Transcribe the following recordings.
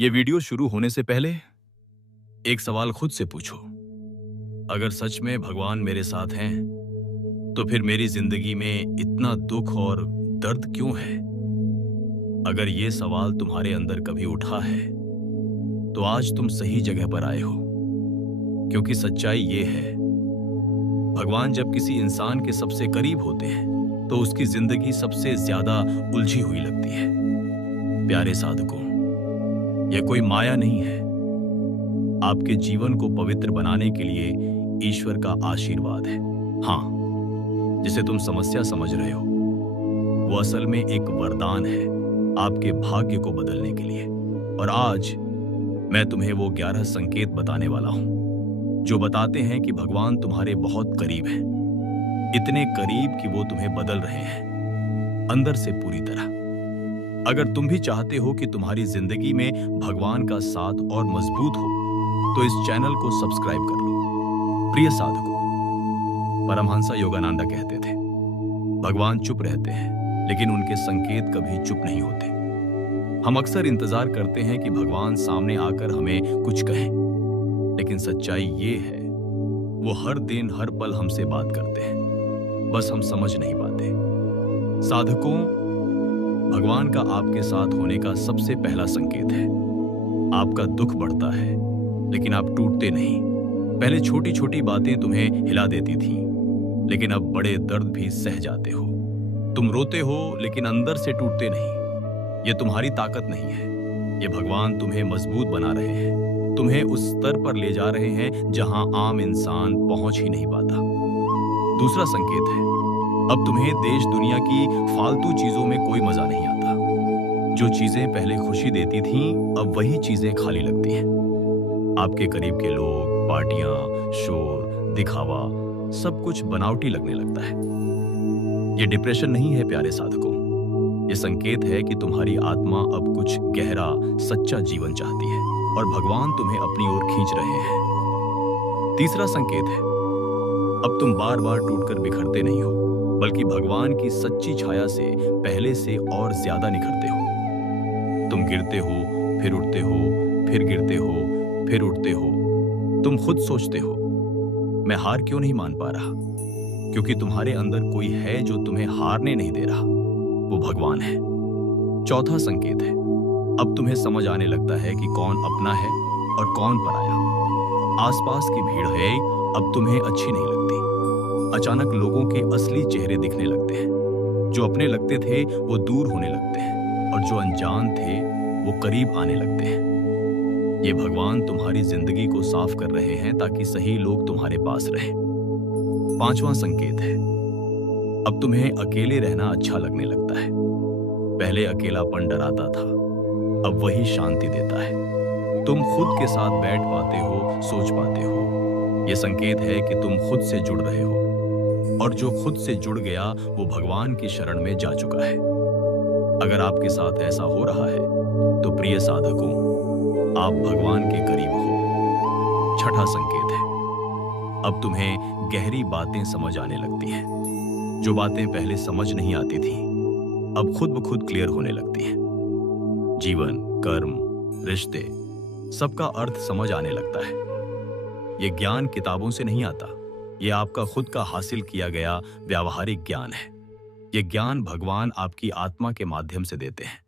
ये वीडियो शुरू होने से पहले एक सवाल खुद से पूछो। अगर सच में भगवान मेरे साथ हैं, तो फिर मेरी जिंदगी में इतना दुख और दर्द क्यों है? अगर ये सवाल तुम्हारे अंदर कभी उठा है, तो आज तुम सही जगह पर आए हो। क्योंकि सच्चाई ये है, भगवान जब किसी इंसान के सबसे करीब होते हैं, तो उसकी जिंदगी सबसे ज्यादा उलझी हुई लगती है। प्यारे साधकों, यह कोई माया नहीं है, आपके जीवन को पवित्र बनाने के लिए ईश्वर का आशीर्वाद है। हाँ, जिसे तुम समस्या समझ रहे हो, वो असल में एक वरदान है आपके भाग्य को बदलने के लिए। और आज मैं तुम्हें वो 11 संकेत बताने वाला हूं जो बताते हैं कि भगवान तुम्हारे बहुत करीब हैं, इतने करीब कि वो तुम्हें बदल रहे हैं अंदर से पूरी तरह। अगर तुम भी चाहते हो कि तुम्हारी जिंदगी में भगवान का साथ और मजबूत हो, तो इस चैनल को सब्सक्राइब कर लो। प्रिय साधकों, परमहंस योगानंद कहते थे, भगवान चुप रहते हैं, लेकिन उनके संकेत कभी चुप नहीं होते। हम अक्सर इंतजार करते हैं कि भगवान सामने आकर हमें कुछ कहें, लेकिन सच्चाई ये है, वो हर दिन हर पल हमसे बात करते हैं, बस हम समझ नहीं पाते। साधकों, भगवान का आपके साथ होने का सबसे पहला संकेत है, आपका दुख बढ़ता है, लेकिन आप टूटते नहीं। पहले छोटी छोटी बातें तुम्हें हिला देती थीं, लेकिन अब बड़े दर्द भी सह जाते हो। तुम रोते हो, लेकिन अंदर से टूटते नहीं। ये तुम्हारी ताकत नहीं है, ये भगवान तुम्हें मजबूत बना रहे हैं, तुम्हें उस स्तर पर ले जा रहे हैं जहां आम इंसान पहुंच ही नहीं पाता। दूसरा संकेत है, अब तुम्हें देश दुनिया की फालतू चीजों में कोई मजा नहीं आता। जो चीजें पहले खुशी देती थीं, अब वही चीजें खाली लगती हैं। आपके करीब के लोग, पार्टियां, शोर, दिखावा, सब कुछ बनावटी लगने लगता है। ये डिप्रेशन नहीं है प्यारे साधकों, ये संकेत है कि तुम्हारी आत्मा अब कुछ गहरा, सच्चा जीवन चाहती है और भगवान तुम्हें अपनी ओर खींच रहे हैं। तीसरा संकेत है, अब तुम बार बार टूटकर बिखरते नहीं हो, बल्कि भगवान की सच्ची छाया से पहले से और ज्यादा निखरते हो। तुम गिरते हो, फिर उठते हो, फिर गिरते हो, फिर उठते हो। तुम खुद सोचते हो, मैं हार क्यों नहीं मान पा रहा? क्योंकि तुम्हारे अंदर कोई है जो तुम्हें हारने नहीं दे रहा, वो भगवान है। चौथा संकेत है, अब तुम्हें समझ आने लगता है कि कौन अपना है और कौन पराया। आसपास की भीड़ है अब तुम्हें अच्छी नहीं लगती। अचानक लोगों के असली चेहरे दिखने लगते हैं। जो अपने लगते थे वो दूर होने लगते हैं, और जो अनजान थे वो करीब आने लगते हैं। ये भगवान तुम्हारी जिंदगी को साफ कर रहे हैं ताकि सही लोग तुम्हारे पास रहें। पांचवा संकेत है, अब तुम्हें अकेले रहना अच्छा लगने लगता है। पहले अकेलापन डराता था, अब वही शांति देता है। तुम खुद के साथ बैठ पाते हो, सोच पाते हो। यह संकेत है कि तुम खुद से जुड़ रहे हो, और जो खुद से जुड़ गया वो भगवान की शरण में जा चुका है। अगर आपके साथ ऐसा हो रहा है, तो प्रिय साधकों, आप भगवान के करीब हो। छठा संकेत है, अब तुम्हें गहरी बातें समझ आने लगती हैं। जो बातें पहले समझ नहीं आती थी, अब खुद ब खुद क्लियर होने लगती हैं। जीवन, कर्म, रिश्ते, सबका अर्थ समझ आने लगता है। यह ज्ञान किताबों से नहीं आता, यह आपका खुद का हासिल किया गया व्यावहारिक ज्ञान है। यह ज्ञान भगवान आपकी आत्मा के माध्यम से देते हैं,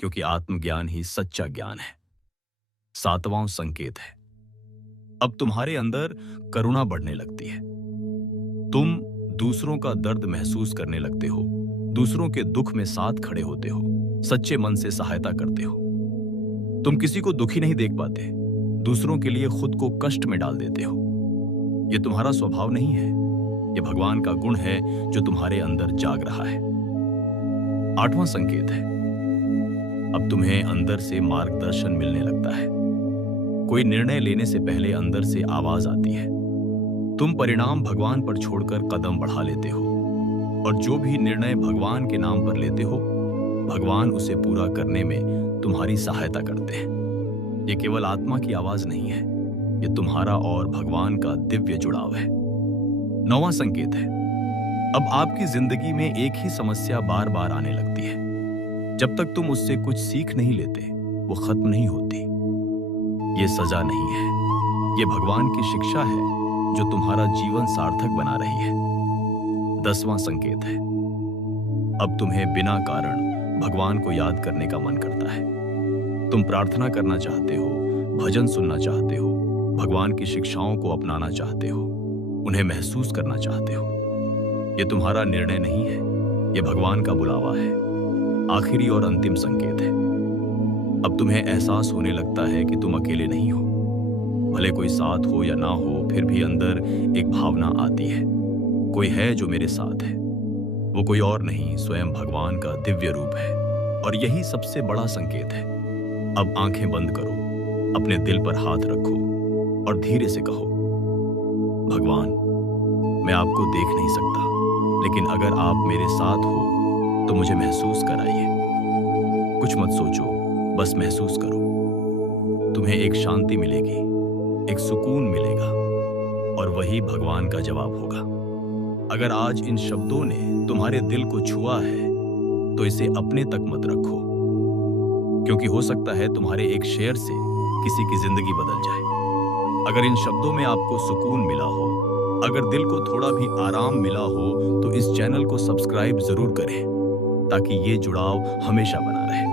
क्योंकि आत्मज्ञान ही सच्चा ज्ञान है। सातवां संकेत है, अब तुम्हारे अंदर करुणा बढ़ने लगती है। तुम दूसरों का दर्द महसूस करने लगते हो, दूसरों के दुख में साथ खड़े होते हो, सच्चे मन से सहायता करते हो। तुम किसी को दुखी नहीं देख पाते, दूसरों के लिए खुद को कष्ट में डाल देते हो। यह तुम्हारा स्वभाव नहीं है, यह भगवान का गुण है जो तुम्हारे अंदर जाग रहा है। आठवां संकेत है, अब तुम्हें अंदर से मार्गदर्शन मिलने लगता है। कोई निर्णय लेने से पहले अंदर से आवाज आती है। तुम परिणाम भगवान पर छोड़कर कदम बढ़ा लेते हो, और जो भी निर्णय भगवान के नाम पर लेते हो, भगवान उसे पूरा करने में तुम्हारी सहायता करते हैं। यह केवल आत्मा की आवाज नहीं है, यह तुम्हारा और भगवान का दिव्य जुड़ाव है। नौवां संकेत है, अब आपकी जिंदगी में एक ही समस्या बार बार आने लगती है। जब तक तुम उससे कुछ सीख नहीं लेते, वो खत्म नहीं होती। ये सजा नहीं है, ये भगवान की शिक्षा है जो तुम्हारा जीवन सार्थक बना रही है। 10वां संकेत है, अब तुम्हें बिना कारण भगवान को याद करने का मन करता है। तुम प्रार्थना करना चाहते हो, भजन सुनना चाहते हो, भगवान की शिक्षाओं को अपनाना चाहते हो, उन्हें महसूस करना चाहते हो। ये तुम्हारा निर्णय नहीं है, ये भगवान का बुलावा है। आखिरी और अंतिम संकेत है, अब तुम्हें एहसास होने लगता है कि तुम अकेले नहीं हो। भले कोई साथ हो या ना हो, फिर भी अंदर एक भावना आती है, कोई है जो मेरे साथ है। वो कोई और नहीं, स्वयं भगवान का दिव्य रूप है। और यही सबसे बड़ा संकेत है। अब आंखें बंद करो, अपने दिल पर हाथ रखो और धीरे से कहो, भगवान, मैं आपको देख नहीं सकता, लेकिन अगर आप मेरे साथ हो तो मुझे महसूस कराइए। कुछ मत सोचो, बस महसूस करो। तुम्हें एक शांति मिलेगी, एक सुकून मिलेगा, और वही भगवान का जवाब होगा। अगर आज इन शब्दों ने तुम्हारे दिल को छुआ है तो इसे अपने तक मत रखो, क्योंकि हो सकता है तुम्हारे एक शेयर से किसी की जिंदगी बदल जाए। अगर इन शब्दों में आपको सुकून मिला हो, अगर दिल को थोड़ा भी आराम मिला हो, तो इस चैनल को सब्सक्राइब जरूर करें ताकि ये जुड़ाव हमेशा बना रहे।